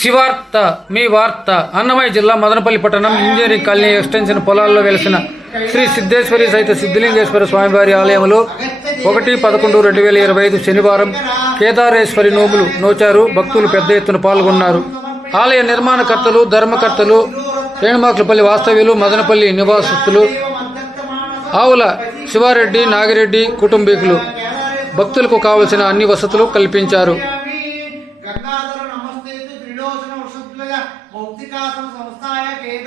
శివార్త మీ వార్త అన్నమయ్య జిల్లా మదనపల్లి పట్టణం ఇంజనీరింగ్ కాలనీ ఎక్స్టెన్షన్ పొలాల్లో వెలిసిన శ్రీ సిద్ధేశ్వరి సహిత సిద్ధిలింగేశ్వర స్వామివారి ఆలయంలో ఒకటి పదకొండు రెండు వేల ఇరవై ఐదు శనివారం కేదారేశ్వరి నోములు నోచారు. భక్తులు పెద్ద ఎత్తున పాల్గొన్నారు. ఆలయ నిర్మాణకర్తలు ధర్మకర్తలు రేణుమాకులపల్లి వాస్తవ్యులు మదనపల్లి నివాసస్తులు ఆవుల శివారెడ్డి నాగిరెడ్డి కుటుంబీకులు. భక్తులకు కావలసిన అన్ని వసతులు కల్పించారు.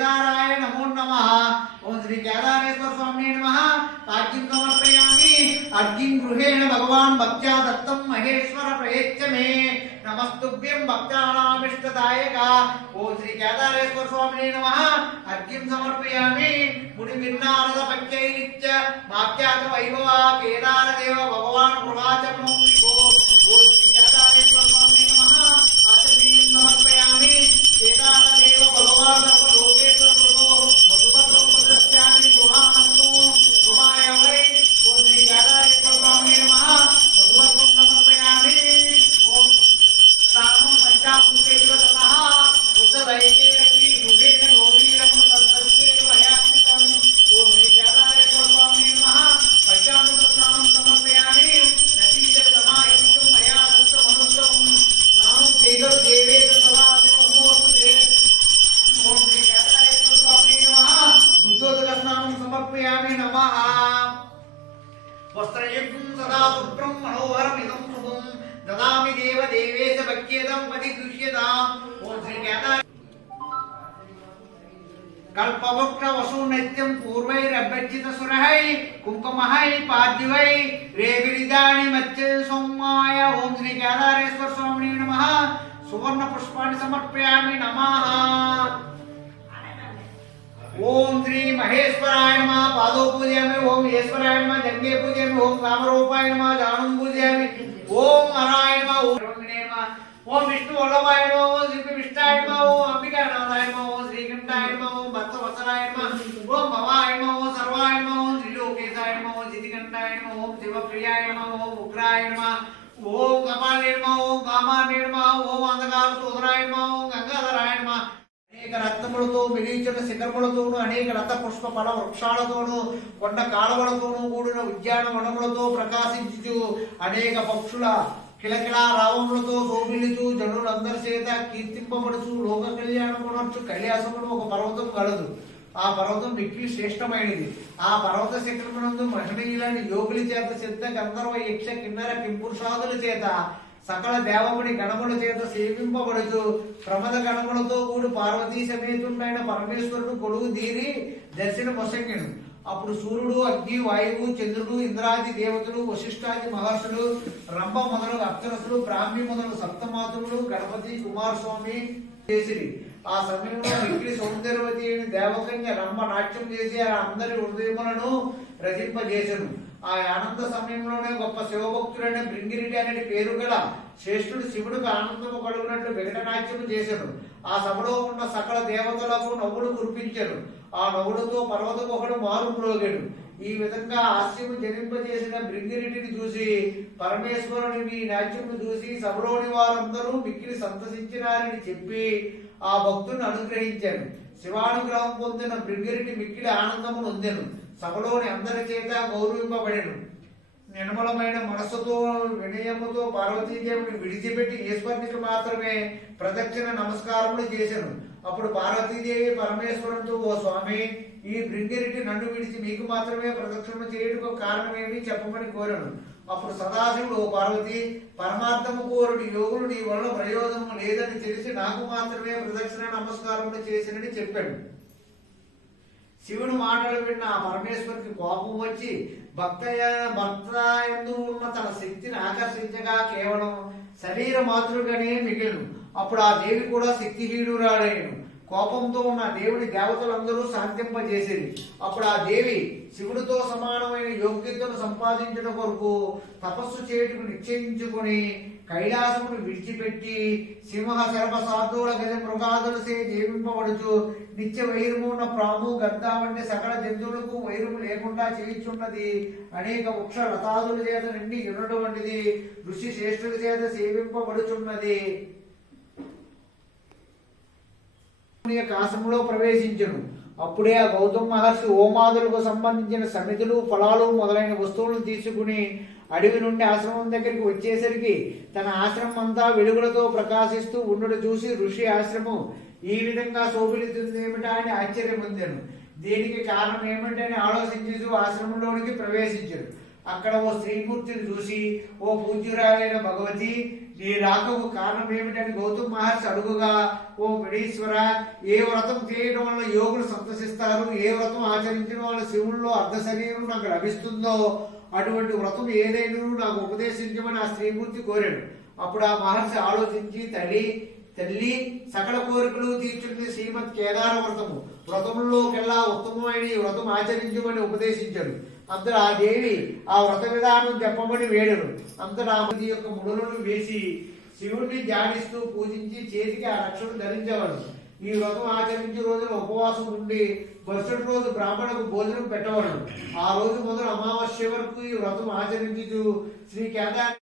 సంస్థాయ నమో నమ. ఓం శ్రీ కేదారేశ్వర స్వామి నమ. పాద్యం సమర్పయామి. అర్జున్ గృహేణ భగవాన్ భక్త్యా దత్తం మహేశ్వర ప్రయచ్చ మే నమస్తుభ్యం భక్తానామిష్టదాయక. ఓం శ్రీ కేదారేశ్వర స్వామి నమ. అర్జున్ సమర్పయామి. ముని విన్నారద పక్యైనిత్య మాఖ్యాత వైభవ కేదారదేవ భగవాన్ గృహాచరణం समर्पयामि नमः। वस्त्रयुक्तं सदा शुभ्रं मनोहरमिदं शुभं। ददामि देवदेवेश भक्त्येदं परिदृश्यताम् ॐ श्रीज्ञाना कल्पवक्षवसु नित्यं पूर्वैरभ्यर्चितसुरहै कुङ्कुमहै पाद्युवै रेविरिदाणि मत्ये सोमाय ॐ श्रीज्ञानारेश्वर स्वामिने नमः। सुवर्णपुष्पाणि समर्पयामि नमः। శ్రీ కేదారేశ్వర స్వామిని నమః సువర్ణ పుష్పాన్ని సమర్పయామి నమః ఓం శ్రీ మహేశ్వరాయ నమ పాదో పూజయామి ఓం ఈశ్వరాయ నమ జంగే పూజయామి ఓం కామరూపాయ నమ జానం పూజయామి ఓం హరాయ నమ ఓం బ్రహ్మణే నమ ఓం విష్ణు వల్లభాయ నమ ఓం శ్రీ విష్ణాయ నమ ఓం అంబికానాథాయ నమ ఓం శ్రీకంఠాయ నమ ఓం భక్త వత్సలాయ నమ ఓం భవాయ నమ ఓం సర్వాయ నమ ఓం శ్రీలోకేశాయ నమ ఓం జితికంఠాయ నమ ఓం శివప్రియాయ నమ ఓం ఉగ్రాయ నమ ఓం కపాలే నమ ఓం కామాన్య నమ ఓం అంధకార సోదరాయ నమ ఓం గంగాధరాయ నమ అనేక రక్తములతో మిలిచిన శిఖరములతోను అనేక రథ పుష్ప ఫల వృక్షాలతోను కొండ కాలవలతోనూ కూడిన ఉద్యానవనములతో ప్రకాశించు అనేక పక్షుల కిలకిల రావములతో శోభిల్లుతూ జనులందరి చేత కీర్తింపబడుచు లోక కళ్యాణమునర్చు కైలాసమును ఒక పర్వతం కలదు. ఆ పర్వతం మిక్కిలి శ్రేష్టమైనది. ఆ పర్వత శిఖరమునందు మహనీయులని యోగుల చేత సిద్ధ గంధర్వ యక్ష కిన్నర కింపురుషాదుల చేత సకల దేవముని గణముల చేత సేవింపబడుచు ప్రమద గణములతో కూడి పార్వతీ సమేతుండైన పరమేశ్వరుడు కొడుకు దీని దర్శన మొసంగిను అప్పుడు సూర్యుడు అగ్ని వాయువు చంద్రుడు ఇంద్రాది దేవతలు వశిష్ఠాది మహర్షులు రంభ మొదలు అప్సరసులు బ్రాహ్మి మొదలు సప్తమాతులు గణపతి కుమారస్వామి చేసిరి. ఆ సమయంలో మిక్కిలి సౌందర్యవతి దేవకన్య రంభ నాట్యం చేసి ఆ అందరి హృదయములను రచింపజేసను ఆ ఆనంద సమయంలోనే గొప్ప శివభక్తుడైన భృంగిరెడ్డి అనే పేరు గల శ్రేష్ఠుడు శివుడికి ఆనందము కలుగునట్లు వికటనాట్యము చేశాడు ఆ సభలో ఉన్న సకల దేవతలకు నవ్వులు కురిపించాడు ఆ నవ్వులతో పర్వతమొకడు మారు మ్రోగాడు ఈ విధంగా హాస్యము జనింపజేసిన భృంగిరెడ్డిని చూసి పరమేశ్వరుని నాట్యము చూసి సభలోని వారందరూ మిక్కిలి సంతసించినారని చెప్పి ఆ భక్తుని అనుగ్రహించాను శివానుగ్రహం పొందిన భృంగిరెడ్డి మిక్కిలి ఆనందము నొందెను. సభలోని అందరి చేత గౌరవింపబడెను. నిర్మలమైన మనస్సుతో వినయముతో పార్వతీదేవిని విడిచిపెట్టి ఈశ్వరునికి మాత్రమే ప్రదక్షిణ నమస్కారములు చేశాను అప్పుడు పార్వతీదేవి పరమేశ్వరునితో ఓ స్వామి ఈ భృంగిరెడ్డి నన్ను విడిచి మీకు మాత్రమే ప్రదక్షిణ చేయడానికి కారణమేమి చెప్పమని కోరాను. అప్పుడు సదాశివుడు ఓ పార్వతి పరమార్థము కోరుడు యోగులు నీ వల్ల ప్రయోజనము లేదని తెలిసి నాకు మాత్రమే ప్రదక్షిణ నమస్కారములు చేసినని చెప్పాడు. శివుని మాటలు విన్న ఆ పరమేశ్వరికి కోపం వచ్చి భక్త భక్త ఎందు ఉన్న తన శక్తిని ఆకర్షించగా కేవలం శరీర మాతృగానే మిగిలిను. అప్పుడు ఆ దేవి కూడా శక్తిహీనురాడైను కోపంతో ఉన్న దేవుడి దేవతలందరూ శాంతింపజేసేది. అప్పుడు ఆ దేవి శివుడితో సమానమైన యోగ్యతను సంపాదించిన కొరకు తపస్సు చేయుటకు నిశ్చయించుకొని కైలాసమును విడిచిపెట్టి సింహ శరభ సాధువుల గజ మృగాదులసే జీవింపబడుచు నిత్య వైరము ఉన్న ప్రాము గద్ద వంటి సకల జంతువులకు వైరము లేకుండా చేయించున్నది. అనేక వృక్ష లతాదుల చేత నిండి ఉన్నటువంటిది ఋషి శ్రేష్ఠుల చేత సేవింపబడుచున్నది. యొక్క ఆశ్రమంలో ప్రవేశించను. అప్పుడే ఆ గౌతమ మహర్షి హోమాదులకు సంబంధించిన సమితులు ఫలాలు మొదలైన వస్తువులను తీసుకుని అడవి నుండి ఆశ్రమం దగ్గరికి వచ్చేసరికి తన ఆశ్రమం అంతా వెలుగులతో ప్రకాశిస్తూ ఉండడం చూసి ఋషి ఆశ్రమం ఈ విధంగా శోభిల్లుతుంది ఏమిటా అని ఆశ్చర్యం పొందాను దీనికి కారణం ఏమిటని ఆలోచించు ఆశ్రమంలోనికి ప్రవేశించారు అక్కడ ఓ స్త్రీమూర్తిని చూసి ఓ పూజ్యురాలైన భగవతి నీ రాకకు కారణం ఏమిటని గౌతమ్ మహర్షి అడుగుగా ఓ విడీశ్వర ఏ వ్రతం చేయడం వల్ల యోగులు సంతసిస్తారు? ఏ వ్రతం ఆచరించడం వల్ల శివుల్లో అర్ధ శరీరం నాకు లభిస్తుందో? అటువంటి వ్రతం ఏదైనా నాకు ఉపదేశించమని ఆ స్త్రీమూర్తి కోరాడు. అప్పుడు ఆ మహర్షి ఆలోచించి తల్లి తల్లి సకల కోరికలు తీర్చుంది శ్రీమద్ కేదార వ్రతము. వ్రతంలోకెల్లా ఉత్తమమైన ఈ వ్రతం ఆచరించమని ఉపదేశించాడు. అంతటా ఆ దేవి ఆ వ్రత విధానం చెప్పమని వేడరు. అంతటా ఆమె యొక్క ముడులను వేసి శివుడిని ధ్యానిస్తూ పూజించి చేతికి ఆ రక్షను ధరించేవాడు. ఈ వ్రతం ఆచరించే రోజున ఉపవాసం ఉండి మరుసటి రోజు బ్రాహ్మణకు భోజనం పెట్టవాడు. ఆ రోజు మొదలు అమావాస్య వరకు ఈ వ్రతం ఆచరించుతూ శ్రీ కేదార్